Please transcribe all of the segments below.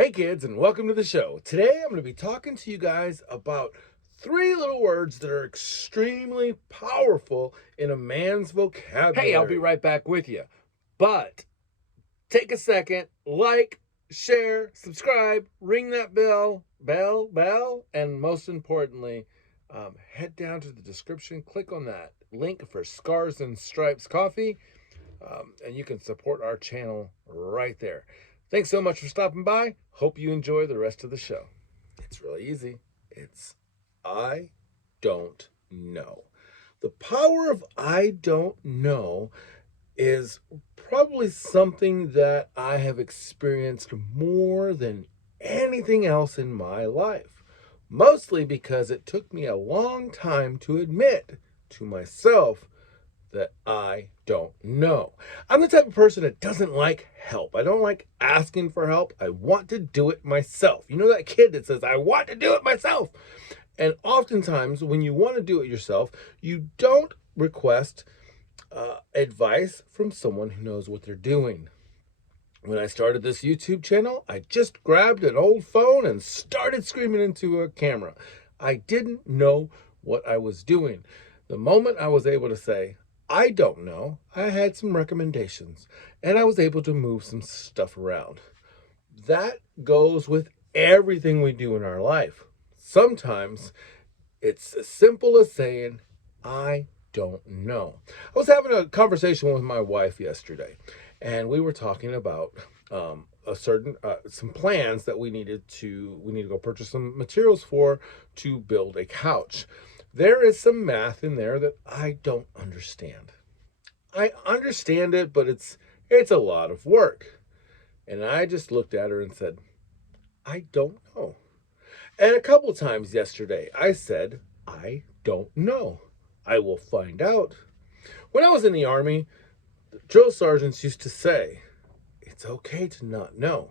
Hey kids, and welcome to the show. Today I'm going to be talking to you guys about 3 little words that are extremely powerful in a man's vocabulary. Hey, I'll be right back with you. But take a second, like, share, subscribe, ring that bell, and most importantly, head down to the description, click on that link for Scars and Stripes Coffee, and you can support our channel right there. Thanks so much for stopping by. Hope you enjoy the rest of the show. It's really easy. It's I don't know. The power of I don't know is probably something that I have experienced more than anything else in my life. Mostly because it took me a long time to admit to myself that I don't know. I'm the type of person that doesn't like help. I don't like asking for help. I want to do it myself. You know that kid that says, I want to do it myself. And oftentimes when you want to do it yourself, you don't request advice from someone who knows what they're doing. When I started this YouTube channel, I just grabbed an old phone and started screaming into a camera. I didn't know what I was doing. The moment I was able to say, I don't know, I had some recommendations and I was able to move some stuff around. That goes with everything we do in our life. Sometimes it's as simple as saying, I don't know. I was having a conversation with my wife yesterday, and we were talking about some plans that we need to go purchase some materials for to build a couch. There is some math in there that I don't understand. I understand it, but it's a lot of work. And I just looked at her and said, I don't know. And a couple times yesterday, I said, I don't know. I will find out. When I was in the Army, the drill sergeants used to say, it's okay to not know.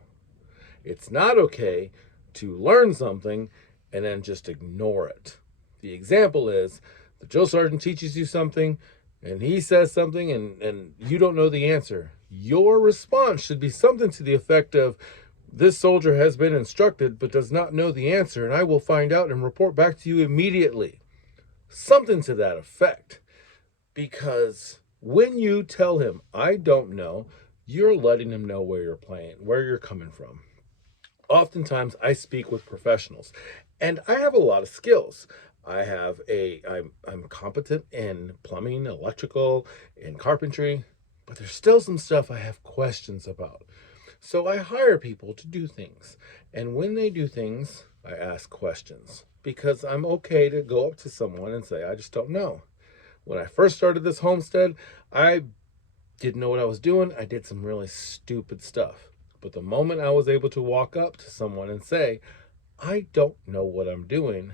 It's not okay to learn something and then just ignore it. The example is, the drill sergeant teaches you something, and he says something, and you don't know the answer. Your response should be something to the effect of, this soldier has been instructed but does not know the answer, and I will find out and report back to you immediately. Something to that effect. Because when you tell him, I don't know, you're letting him know where you're coming from. Oftentimes I speak with professionals, and I have a lot of skills. I'm competent in plumbing, electrical, and carpentry, but there's still some stuff I have questions about. So I hire people to do things. And when they do things, I ask questions because I'm okay to go up to someone and say, I just don't know. When I first started this homestead, I didn't know what I was doing. I did some really stupid stuff. But the moment I was able to walk up to someone and say, I don't know what I'm doing,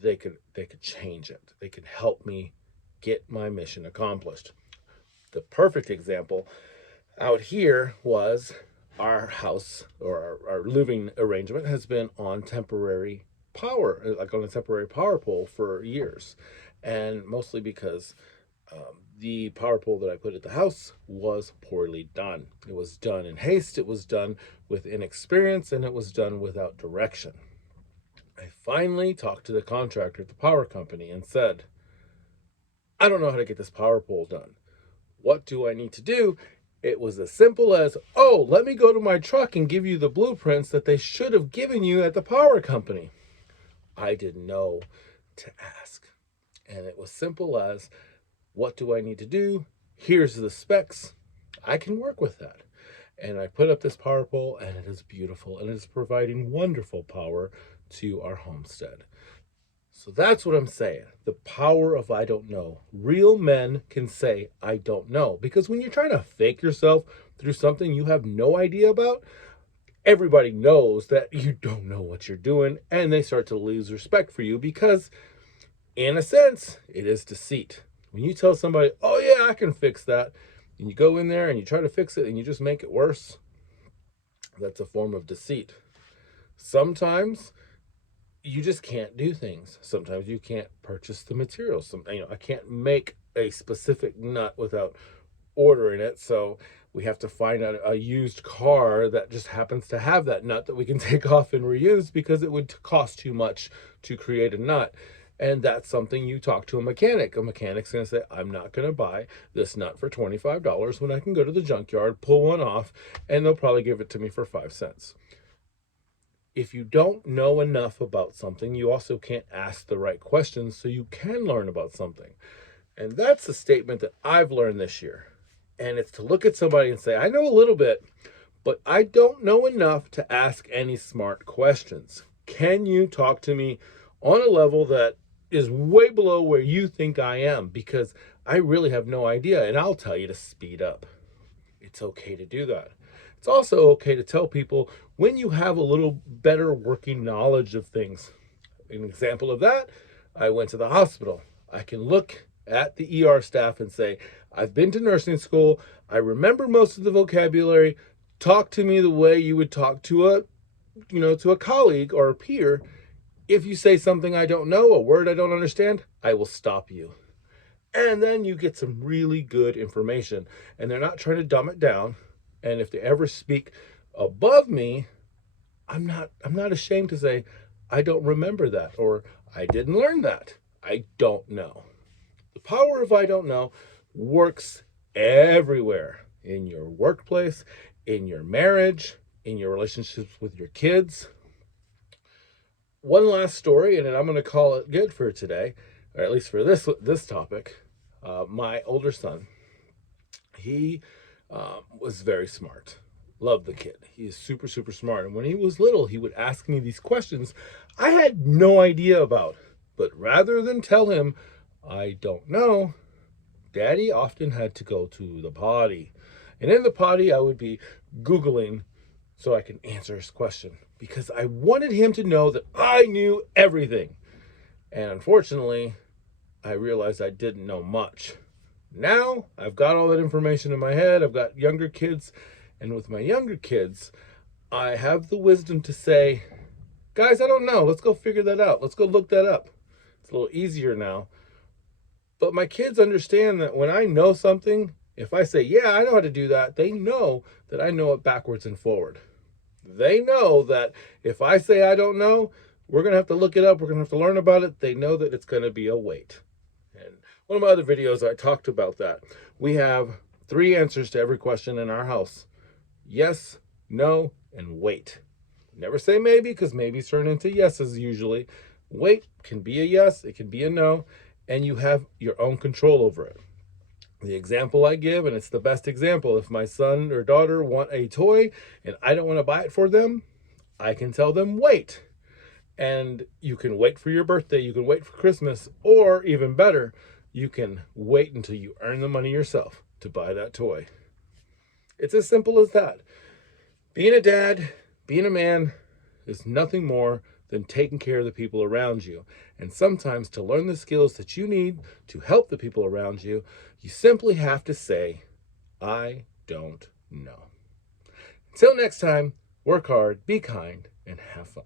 they could change it. They could help me get my mission accomplished. The perfect example out here was our house, or our living arrangement has been on temporary power, like on a temporary power pole for years. And mostly because the power pole that I put at the house was poorly done. It was done in haste, it was done with inexperience, and it was done without direction. I finally talked to the contractor at the power company and said, I don't know how to get this power pole done. What do I need to do? It was as simple as, oh, let me go to my truck and give you the blueprints that they should have given you at the power company. I didn't know to ask. And it was simple as, what do I need to do? Here's the specs. I can work with that. And I put up this power pole, and it is beautiful, and it is providing wonderful power to our homestead. So that's what I'm saying. The power of I don't know. Real men can say, I don't know. Because when you're trying to fake yourself through something you have no idea about, everybody knows that you don't know what you're doing, and they start to lose respect for you because, in a sense, it is deceit. When you tell somebody, oh yeah, I can fix that, and you go in there and you try to fix it and you just make it worse, that's a form of deceit. Sometimes you just can't do things. Sometimes you can't purchase the materials. I can't make a specific nut without ordering it. So We have to find a used car that just happens to have that nut that we can take off and reuse because it would cost too much to create a nut. And that's something you talk to a mechanic. A mechanic's going to say, I'm not going to buy this nut for $25 when I can go to the junkyard, pull one off, and they'll probably give it to me for 5 cents. If you don't know enough about something, you also can't ask the right questions so you can learn about something. And that's the statement that I've learned this year. And it's to look at somebody and say, I know a little bit, but I don't know enough to ask any smart questions. Can you talk to me on a level that is way below where you think I am? Because I really have no idea, and I'll tell you to speed up. It's okay to do that. It's also okay to tell people when you have a little better working knowledge of things. An example of that, I went to the hospital. I can look at the ER staff and say, I've been to nursing school. I remember most of the vocabulary. Talk to me the way you would talk to a colleague or a peer. If you say something I don't know, a word I don't understand, I will stop you. And then you get some really good information. And they're not trying to dumb it down. And if they ever speak above me, I'm not ashamed to say, I don't remember that, or I didn't learn that. I don't know. The power of I don't know works everywhere, in your workplace, in your marriage, in your relationships with your kids. One last story, and then I'm going to call it good for today, or at least for this topic. My older son, he was very smart. Loved the kid. He is super, super smart. And when he was little, he would ask me these questions I had no idea about. But rather than tell him, I don't know, Daddy often had to go to the potty. And in the potty, I would be Googling so I can answer his question because I wanted him to know that I knew everything. And unfortunately, I realized I didn't know much. Now, I've got all that information in my head. I've got younger kids. And with my younger kids, I have the wisdom to say, guys, I don't know. Let's go figure that out. Let's go look that up. It's a little easier now. But my kids understand that when I know something, if I say, yeah, I know how to do that, they know that I know it backwards and forward. They know that if I say I don't know, we're going to have to look it up. We're going to have to learn about it. They know that it's going to be a wait. And one of my other videos, I talked about that. We have 3 answers to every question in our house. Yes, no, and wait. Never say maybe, because maybes turn into yeses usually. Wait can be a yes, it can be a no, and you have your own control over it. The example I give, and it's the best example, if my son or daughter want a toy and I don't want to buy it for them, I can tell them wait. And you can wait for your birthday, you can wait for Christmas, or even better, you can wait until you earn the money yourself to buy that toy. It's as simple as that. Being a dad, being a man, is nothing more than taking care of the people around you. And sometimes to learn the skills that you need to help the people around you, you simply have to say, I don't know. Until next time, work hard, be kind, and have fun.